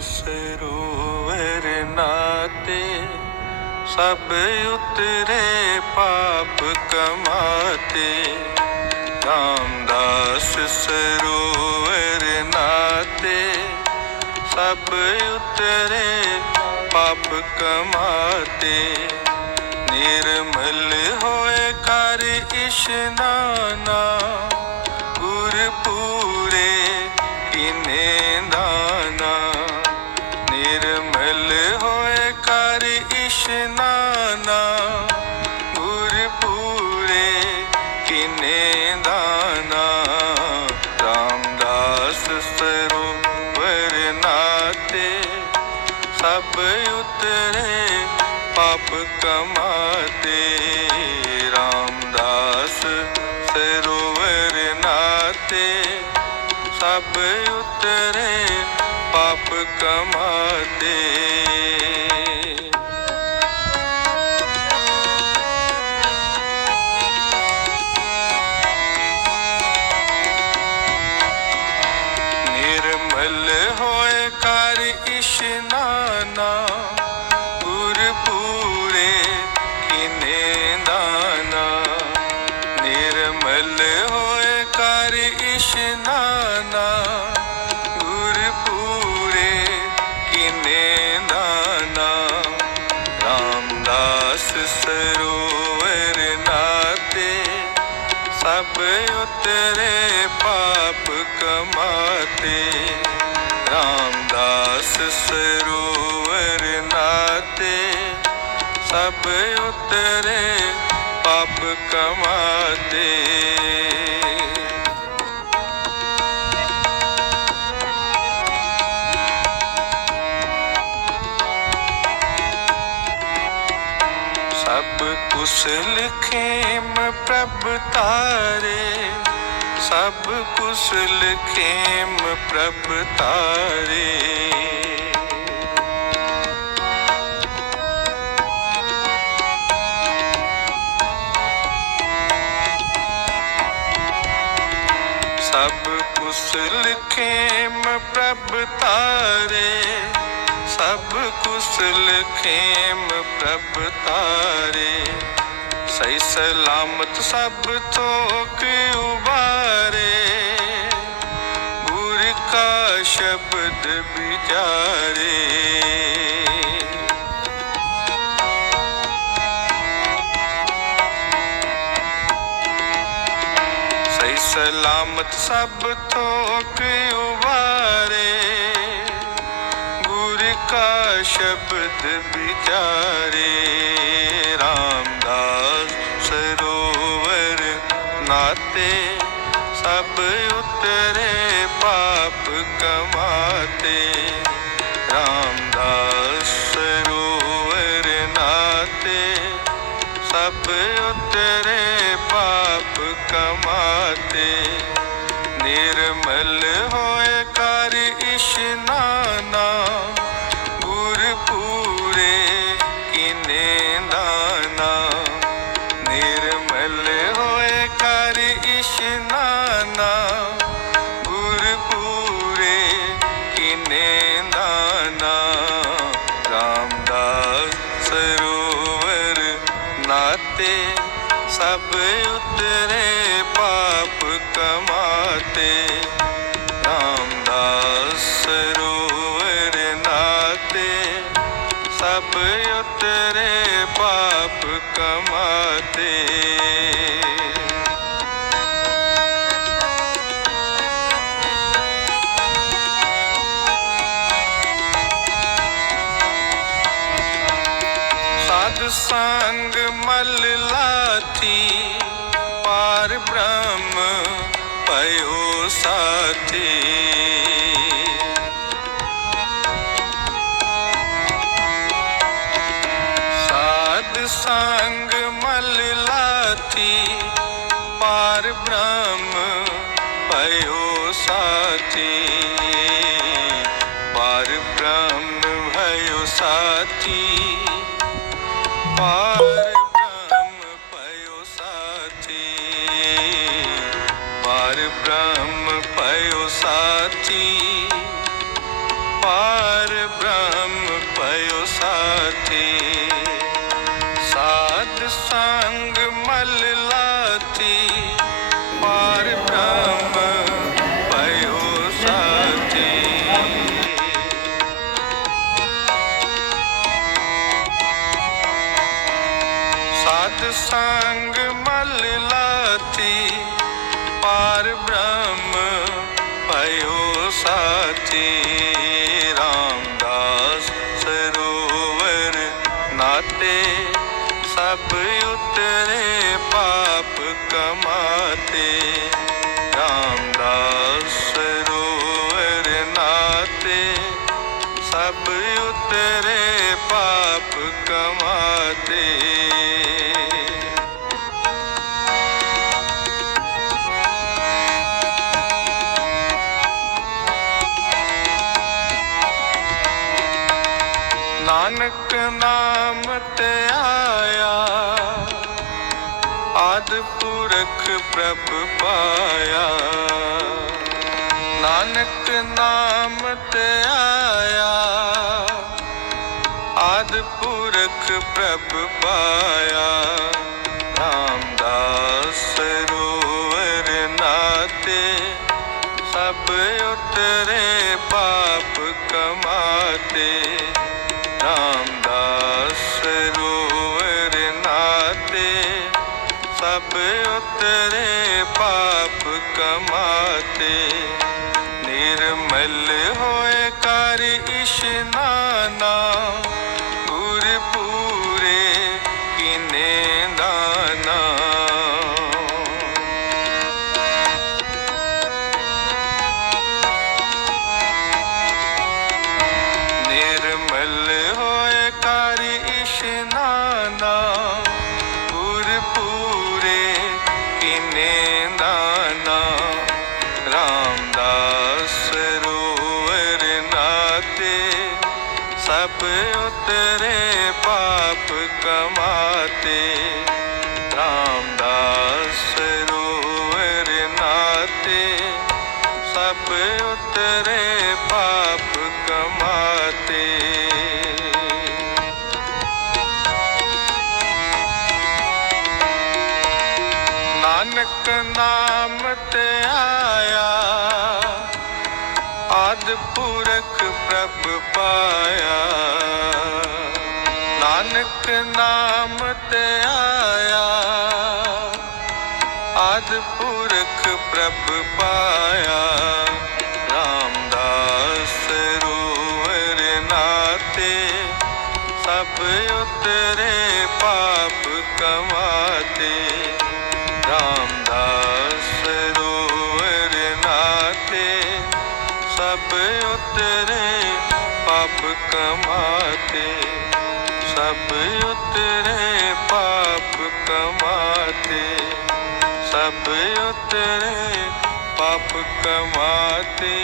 ਸਰੋਵਰ ਨਾਤੇ, ਸਭ ਉਤਰੇ ਪਾਪ ਕਮਾਤੇ। ਰਾਮਦਾਸ ਸਰੋਵਰ ਨਾਤੇ, ਸਭ ਉਤਰੇ ਪਾਪ ਕਮਾਤੇ। ਨਿਰਮਲ ਹੋਏ ਕਰ ਇਸ਼ਨਾਨਾ ਨਾਤੇ ਸਭ ਉਤਰੇ ਪਾਪ ਕਮਾਤੇ ਨਿਰਮਲ ਹੋਏ ਕਰ ਇਸ਼ਨਾਨਾ ਗੁਰ ਕਿਨੇ ਦਾਨਾ। ਨਿਰਮਲ ਇਸ਼ਨਾਨਾ ਗੁਰ ਪੂਰੇ ਕਿਨੇ ਦਾਨਾ? ਰਾਮਦਾਸ ਸਰੋਵਰ ਨਾਤੇ ਸਭ ਉਤਰੇ ਪਾਪ ਕਮਾਤੇ। ਰਾਮਦਾਸ ਸਰੋਵਰ ਨਾਤੇ ਸਭ ਉਤਰੇ ਪਾਪ ਕਮਾਤੇ। ਕੁਸਲ ਖੇਮ ਪ੍ਰਭ ਤਾਰੇ, ਸਭ ਕੁਸਲ ਖੇਮ ਪ੍ਰਭ ਤਾਰੇ। ਸਭ ਕੁਸਲ ਖੇਮ ਪ੍ਰਭ ਤਾਰੇ, ਸਭ ਕੁਸਲ ਖੇਮ ਪ੍ਰਭ ਤਾਰੇ। ਸਹੀ ਸਲਾਮਤ ਸਭ ਤੋਕ ਉਬਾਰੇ ਗੁਰ ਕਾ ਸ਼ਬਦ ਵਿਚਾਰੇ ਸਹੀ ਸਲਾਮਤ ਸਭ ਤੋਂ ਤੋਕ ਉਬਾਰੇ ਗੁਰ ਕਾ ਸ਼ਬਦ ਵਿਚਾਰੇ ਨਾਤੇ ਸਭ ਉਤਰੇ ਪਾਪ ਕਮਾਤੇ। ਸੰਗ ਮਲ ਲਾਤੀ ਪਾਰ ਬ੍ਰਹਮ ਪਇਓ ਸਾਥੀ ਸਾਧ ਸੰਗ ਮਲ ਲਾਤੀ ਪਾਰ ਬ੍ਰਹਮ ਪਇਓ ਸਾਥੀ ਤੇ ਆਦ ਪੁਰਖ ਪ੍ਰਭ ਪਾਇਆ। ਨਾਨਕ ਨਾਮ ਤੇ ਆਇਆ। ਆਦ ਪੁਰਖ ਪ੍ਰਭ ਪਾਇਆ। ਨਾਮਦਾਸ ਸਰੋਵਰ ਨਾਤੇ ਸਭ ਉਤਰੇ। सब उतरे पाप कमा ਨਾਨਕ ਨਾਮ ਤੇ ਆਇਆ। ਆਦ ਪੁਰਖ ਪ੍ਰਭ ਪਾਇਆ। ਰਾਮਦਾਸ ਰੂਰ ਨਾਤੇ ਸਭ ਉਤਰੇ ਪਾਪ ਕਮਾਤੇ। ਰਾਮਦਾਸ ਰੂਰ ਨਾਤੇ ਸਭ ਉਤਰੇ ਪਾਪ ਕਮਾਤੇ ਉਤਰੇ ਪਾਪ ਕਮਾਤੇ ਸਭ ਉਤਰੇ ਪਾਪ ਕਮਾਤੇ।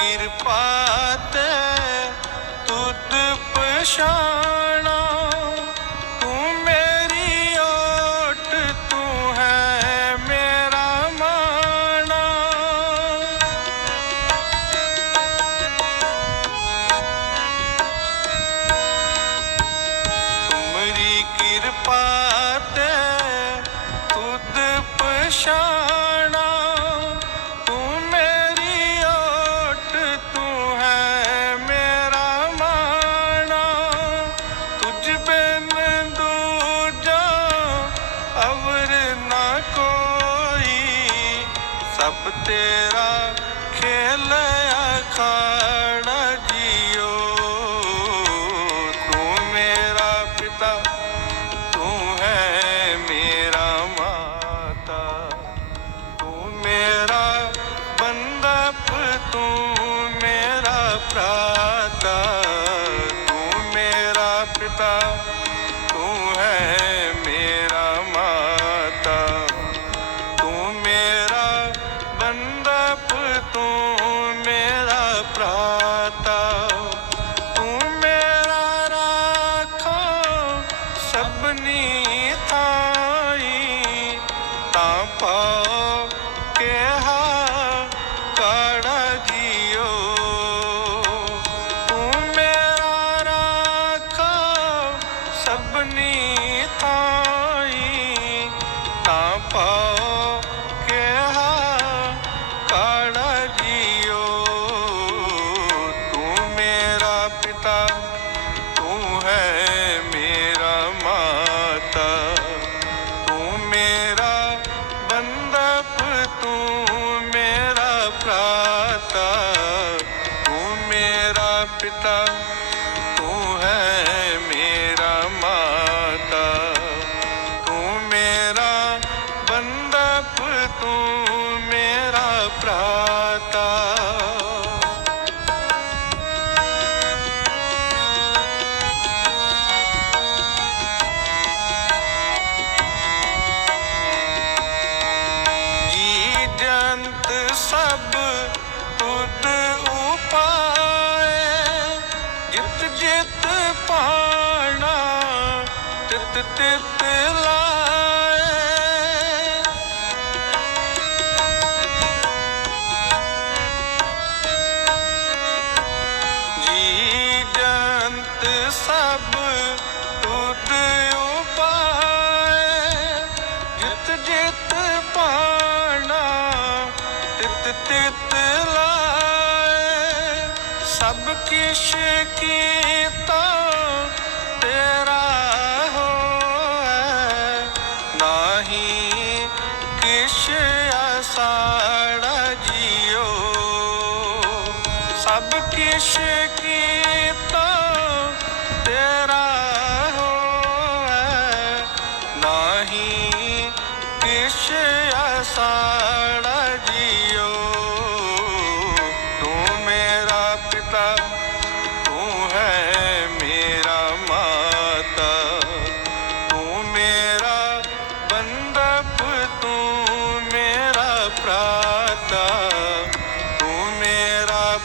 ਕਿਰਪਾ ਤੇ ਤੁਧ ਪਛਾਣ পা ਤੇ ਜੀ ਜੰਤ ਸਭ ਤੁਧ ਉਪਾਏ। ਜਿਤ ਜਿਤ ਪਾਣਾ ਤਿਤ ਤਿਤ ਸਭ ਕਿਛ ਕੀਤਾ Bye.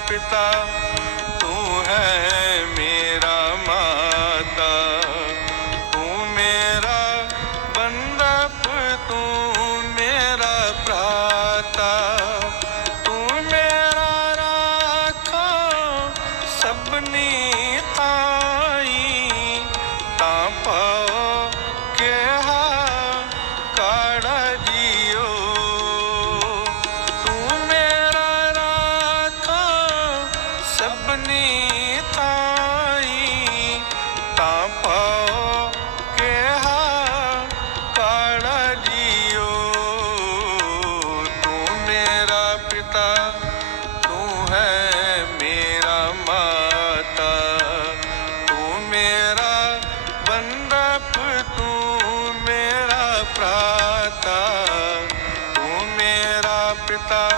espetáculo. ਸਭਨੇ ਤਾਈ ਤਾਂ ਪਾਓ ਕਿਹਾ, ਕਾਲਾ ਜੀਓ। ਤੂੰ ਮੇਰਾ ਪਿਤਾ, ਤੂੰ ਹੈ ਮੇਰਾ ਮਾਤਾ। ਤੂੰ ਮੇਰਾ ਬੰਦਪ ਤੂੰ ਮੇਰਾ ਭਰਾਤਾ। ਤੂੰ ਮੇਰਾ ਪਿਤਾ